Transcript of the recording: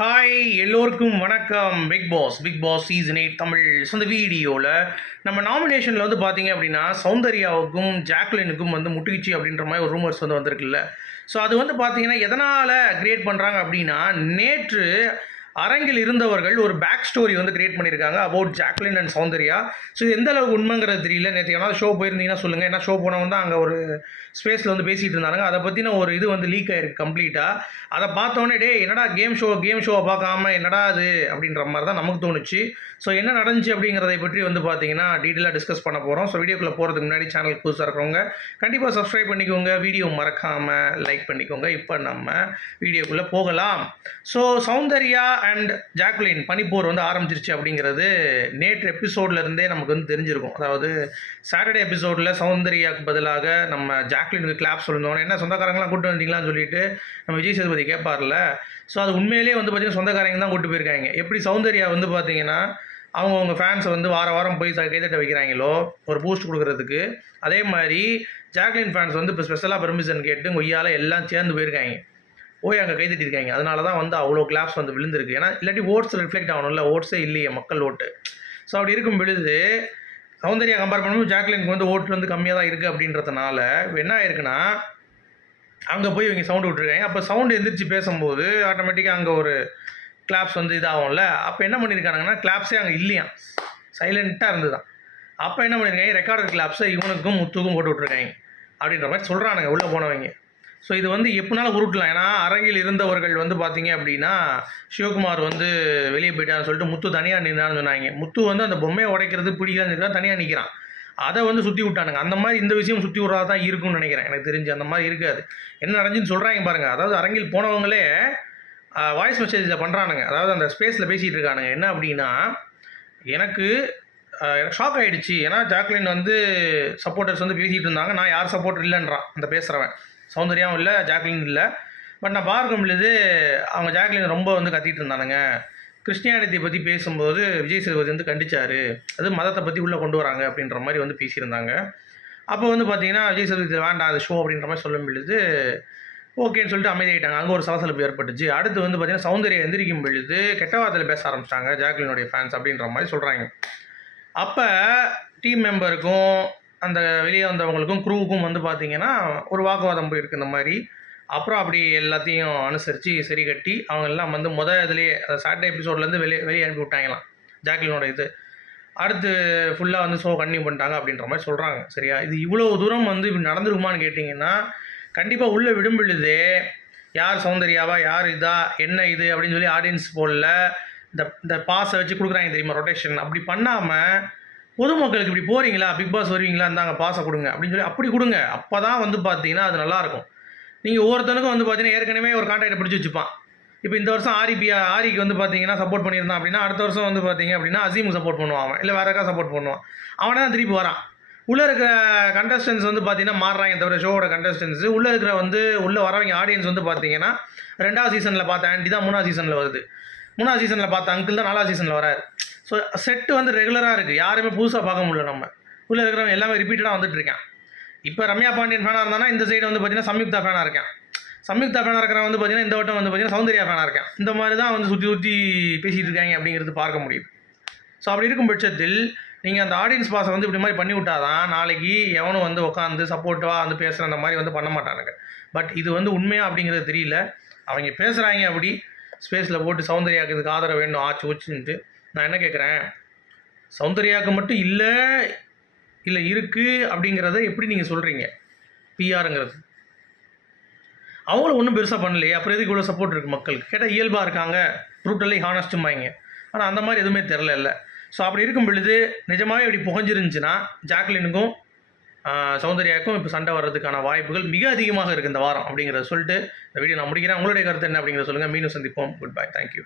Hi எல்லோருக்கும் வணக்கம். Bigg Boss season 8 Tamil. So இந்த வீடியோவில் நம்ம நாமினேஷனில் வந்து பார்த்தீங்க அப்படின்னா சௌந்தர்யாவுக்கும் ஜாக்லினுக்கும் வந்து முட்டுக்குச்சு அப்படின்ற மாதிரி ஒரு ரூமர்ஸ் வந்து வந்திருக்குல்ல. ஸோ அது வந்து பார்த்தீங்கன்னா எதனால் கிரியேட் பண்ணுறாங்க அப்படின்னா, நேற்று அரங்கில் இருந்தவர்கள் ஒரு பேக் ஸ்டோரி வந்து கிரியேட் பண்ணியிருக்காங்க about Jacqueline and Soundarya. So இது எந்த அளவுக்கு உண்மைங்கிறது தெரியல. நேற்று ஏன்னா ஷோ போயிருந்தீங்கன்னா சொல்லுங்கள். ஏன்னா ஷோ போனவங்க தான் அங்கே ஒரு ஸ்பேஸில் வந்து பேசிகிட்டு இருந்தாங்க. அதை பற்றின ஒரு இது வந்து லீக் ஆகிருக்கு கம்ப்ளீட்டாக. அதை பார்த்தோன்னே என்னடா கேம் ஷோவை பார்க்காம என்னடா அது அப்படின்ற மாதிரி தான் நமக்கு தோணுச்சு. ஸோ என்ன நடந்துச்சு அப்படிங்கிறதை பற்றி வந்து பார்த்தீங்கன்னா டீட்டெயிலாக டிஸ்கஸ் பண்ண போகிறோம். ஸோ வீடியோக்குள்ளே போகிறதுக்கு முன்னாடி சேனலுக்கு புதுசாக இருக்கிறவங்க கண்டிப்பாக சப்ஸ்கிரைப் பண்ணிக்கோங்க, வீடியோ மறக்காமல் லைக் பண்ணிக்கோங்க. இப்போ நம்ம வீடியோக்குள்ளே போகலாம். ஸோ சௌந்தர்யா அண்ட் ஜாக்லின் பனிப்போர் வந்து ஆரம்பிச்சிருச்சு அப்படிங்கிறது நேற்று எபிசோட்லேருந்தே நமக்கு வந்து தெரிஞ்சிருக்கும். அதாவது சாட்டர்டே எபிசோடில் சௌந்தர்யாவுக்கு பதிலாக நம்ம ஜாக்லினுக்கு கிளாப் சொல்லியிருந்தோம். என்ன சொந்தக்காரங்களாம் கூப்பிட்டு வந்தீங்களான்னு சொல்லிட்டு நம்ம விஜய் சேதுபதி கேட்பார்ல. ஸோ அது உண்மையிலே வந்து பார்த்திங்கன்னா சொந்தக்காரங்க தான் கூப்பிட்டு போயிருக்காங்க. எப்படி சௌந்தர்யா வந்து பார்த்திங்கன்னா அவங்கவுங்க ஃபேன்ஸை வந்து வாரம் போய் கைதட்ட வைக்கிறாங்களோ ஒரு பூஸ்ட் கொடுக்குறதுக்கு, அதே மாதிரி ஜாக்லின் ஃபேன்ஸ் வந்து இப்போ ஸ்பெஷலாக பெர்மிஷன் கேட்டு கொய்யால் எல்லாம் சேர்ந்து போயிருக்காங்க, போய் அங்கே கைதட்டிருக்காங்க. அதனால தான் வந்து அவ்வளோ கிளாப்ஸ் வந்து விழுந்திருக்கு. ஏன்னா இல்லாட்டி ஓட்ஸ் ரிஃப்ளெக்ட் ஆகணும்ல, ஓட்ஸே இல்லையே மக்கள் ஓட்டு. ஸோ அப்படி இருக்கும் பொழுது சௌந்தர்யா கம்பேர் பண்ணும்போது ஜாக்லினுக்கு வந்து ஓட்டு வந்து கம்மியாக தான் இருக்குது அப்படின்றதுனால என்ன ஆயிருக்குன்னா, அங்கே போய் இவங்க சவுண்டு விட்டுருக்காங்க. அப்போ சவுண்டு எந்திரிச்சு பேசும்போது ஆட்டோமேட்டிக்காக அங்கே ஒரு கிளாப்ஸ் வந்து இதாகும்ல. அப்போ என்ன பண்ணியிருக்காங்கன்னா கிளாப்ஸே அங்கே இல்லையா, சைலண்ட்டாக இருந்து தான். அப்போ என்ன பண்ணியிருக்காங்க, ரெக்கார்டர் கிளாப்ஸை இவனுக்கும் முத்துக்கும் போட்டு விட்ருக்காங்க அப்படின்ற மாதிரி சொல்கிறானுங்க உள்ளே போனவங்க. ஸோ இது வந்து எப்படினாலும் உருட்டலாம். ஏன்னா அரங்கில் இருந்தவர்கள் வந்து பார்த்தீங்க அப்படின்னா சிவகுமார் வந்து வெளியே போயிட்டான்னு சொல்லிட்டு முத்து தனியாக நின்றான்னு சொன்னாங்க. முத்து வந்து அந்த பொம்மையை உடைக்கிறது பிடிக்கலான்னு தனியாக நிற்கிறான். அதை வந்து சுற்றி விட்டானுங்க. அந்த மாதிரி இந்த விஷயம் சுற்றி விட்றதா தான் இருக்கும்னு நினைக்கிறேன். எனக்கு தெரிஞ்சு அந்த மாதிரி இருக்காது. என்ன நடந்துன்னு சொல்கிறாங்க பாருங்கள். அதாவது அரங்கில் போனவங்களே வாய்ஸ் மெசேஜில் பண்ணுறானுங்க. அதாவது அந்த ஸ்பேஸில் பேசிகிட்டு இருக்கானுங்க. என்ன அப்படின்னா, எனக்கு ஷாக் ஆகிடுச்சு. ஏன்னா ஜாக்லின் வந்து சப்போர்ட்டர்ஸ் வந்து பேசிகிட்டு இருந்தாங்க, நான் யார் சப்போர்ட்டர் இல்லைன்றான் அந்த பேசுகிறவன். சௌந்தர்யாவும் இல்லை, ஜாக்லின் இல்லை. பட் நான் பார்க்கும் பொழுது அவங்க ஜாக்லின் ரொம்ப வந்து கத்திட்டு இருந்தானுங்க. கிறிஸ்டியானிட்டியை பற்றி பேசும்போது விஜய் சேதுபதி வந்து கண்டிச்சார், அது மதத்தை பற்றி உள்ளே கொண்டு வராங்க அப்படின்ற மாதிரி வந்து பேசியிருந்தாங்க. அப்போ வந்து பார்த்தீங்கன்னா விஜய் சேதுபதி வேண்டாம் அது ஷோ அப்படின்ற மாதிரி சொல்லும் பொழுது ஓகேன்னு சொல்லிட்டு அமைதியாகிட்டாங்க. அங்கே ஒரு சலசலப்பு ஏற்பட்டுச்சு. அடுத்து வந்து பார்த்தீங்கன்னா சௌந்தர்யா எந்திரிக்கும் பொழுது கெட்ட வார்த்தையில் பேச ஆரம்பிச்சிட்டாங்க ஜாக்லினுடைய ஃபேன்ஸ் அப்படின்ற மாதிரி சொல்கிறாங்க. அப்போ டீம் மெம்பருக்கும் அந்த வெளியே வந்தவங்களுக்கும் குரூவுக்கும் வந்து பார்த்திங்கன்னா ஒரு வாக்குவாதம் போயிருக்கு இந்த மாதிரி. அப்புறம் அப்படி எல்லாத்தையும் அனுசரித்து சரி கட்டி அவங்க எல்லாம் வந்து இதுலேயே சாட்டர்டே எபிசோட்லேருந்து வெளியே அனுப்பி விட்டாங்களாம் ஜாக்லினோட இது. அடுத்து ஃபுல்லாக வந்து ஷோ கன்டினியூ பண்ணிட்டாங்க அப்படின்ற மாதிரி சொல்கிறாங்க. சரியா, இது இவ்வளோ தூரம் வந்து இப்படி நடந்துருக்குமான்னு கேட்டிங்கன்னா கண்டிப்பாக உள்ளே விடும் பொழுது யார் சௌந்தர்யாவா யார் இதா என்ன இது அப்படின்னு சொல்லி ஆடியன்ஸ் போடல இந்த பாஸை வச்சு கொடுக்குறாங்க தெரியுமா, ரொட்டேஷன். அப்படி பண்ணாமல் பொதுமக்களுக்கு இப்படி போகிறீங்களா, பிக் பாஸ் வருவீங்களா, இருந்தாங்க பாஸை கொடுங்க அப்படின்னு சொல்லி அப்படி கொடுங்க. அப்போ தான் வந்து பார்த்தீங்கன்னா அது நல்லாயிருக்கும். நீங்கள் ஒவ்வொருத்தனுக்கும் வந்து பார்த்தீங்கன்னா ஏற்கனவே ஒரு கான்ட்ராக்டை பிடிச்சி வச்சுப்பான். இப்போ இந்த வருஷம் ஆரிக்கு வந்து பார்த்தீங்கன்னா சப்போர்ட் பண்ணியிருந்தான் அப்படின்னா அடுத்த வருஷம் வந்து பார்த்தீங்க அப்படின்னா அசீமுக்கு சப்போர்ட் பண்ணுவான், இல்லை வேறு யாருக்கா சப்போர்ட் பண்ணுவான். அவனை தான் திருப்பி வரான். உள்ளே இருக்கிற கண்டஸ்டன்ஸ் வந்து பார்த்தீங்கன்னா மாறுறாங்க தவிர ஷோவோட கண்டஸ்டன்ஸு. உள்ளே இருக்கிற வந்து உள்ளே வரவங்க ஆடியன்ஸ் வந்து பார்த்தீங்கன்னா 2வது சீசனில் பார்த்த ஆண்டி தான் 3வது சீசனில் வருது, 3வது சீசனில் பார்த்த அங்கிள் தான் 4வது சீசனில் வராரு. ஸோ செட்டு வந்து ரெகுலராக இருக்குது, யாருமே புதுசாக பார்க்க முடியல. நம்ம உள்ளே இருக்கிறவங்க எல்லாமே ரிப்பீட்டடாக வந்துட்டு இருக்கேன். இப்போ ரம்யா பாண்டியன் ஃபேனாக இருந்தானா இந்த சைடு வந்து பார்த்தீங்கன்னா சம்யுக்தா ஃபேனாக இருக்கேன், சம்யுக்தா ஃபேனாக இருக்கிறவன் வந்து பார்த்தீங்கன்னா இந்த வட்டம் வந்து பார்த்தீங்கன்னா சௌந்தர்யா ஃபேனாக இருக்கேன். இந்த மாதிரி தான் வந்து சுற்றி பேசிகிட்டு இருக்காங்க அப்படிங்கிறது பார்க்க முடியுது. ஸோ அப்படி இருக்கும் பட்சத்தில் நீங்கள் அந்த ஆடியன்ஸ் பாஸை வந்து இப்படி மாதிரி பண்ணி விட்டாதான் நாளைக்கு எவனும் வந்து உட்காந்து சப்போர்ட்டிவாக வந்து பேசுகிற அந்த மாதிரி வந்து பண்ண மாட்டானுங்க. பட் இது வந்து உண்மையாக அப்படிங்கிறது தெரியல. அவங்க பேசுகிறாங்க அப்படி ஸ்பேஸில் போட்டு சௌந்தர்யாவுக்கு இதுக்கு ஆதரவு வேண்டும் ஆச்சு வச்சுன்ட்டு. நான் என்ன கேட்குறேன், சௌந்தர்யாவுக்கு மட்டும் இல்லை இருக்குது அப்படிங்கிறத எப்படி நீங்கள் சொல்கிறீங்க? பிஆருங்கிறது அவங்களும் ஒன்றும் பெருசாக பண்ணலையே, அப்புறம் எதுக்கு இவ்வளோ சப்போர்ட் இருக்குது மக்களுக்கு? கேட்டால் இயல்பாக இருக்காங்க, ப்ரூட்டலி ஹானஸ்ட்டுமாங்க. ஆனால் அந்த மாதிரி எதுவுமே தெரில. ஸோ அப்படி இருக்கும் பொழுது நிஜமாகவே இப்படி புகஞ்சிருந்துச்சுன்னா ஜாக்லினுக்கும் சௌந்தர்யாவுக்கும் இப்போ சண்டை வர்றதுக்கான வாய்ப்புகள் மிக அதிகமாக இருக்குது இந்த வாரம் அப்படிங்கிறத சொல்லிட்டு இந்த வீடியோ நான் முடிக்கிறேன். உங்களுடைய கருத்து என்ன அப்படிங்கிறத சொல்லுங்கள். மீண்டும் சந்திப்போம். Good bye. தேங்க்யூ.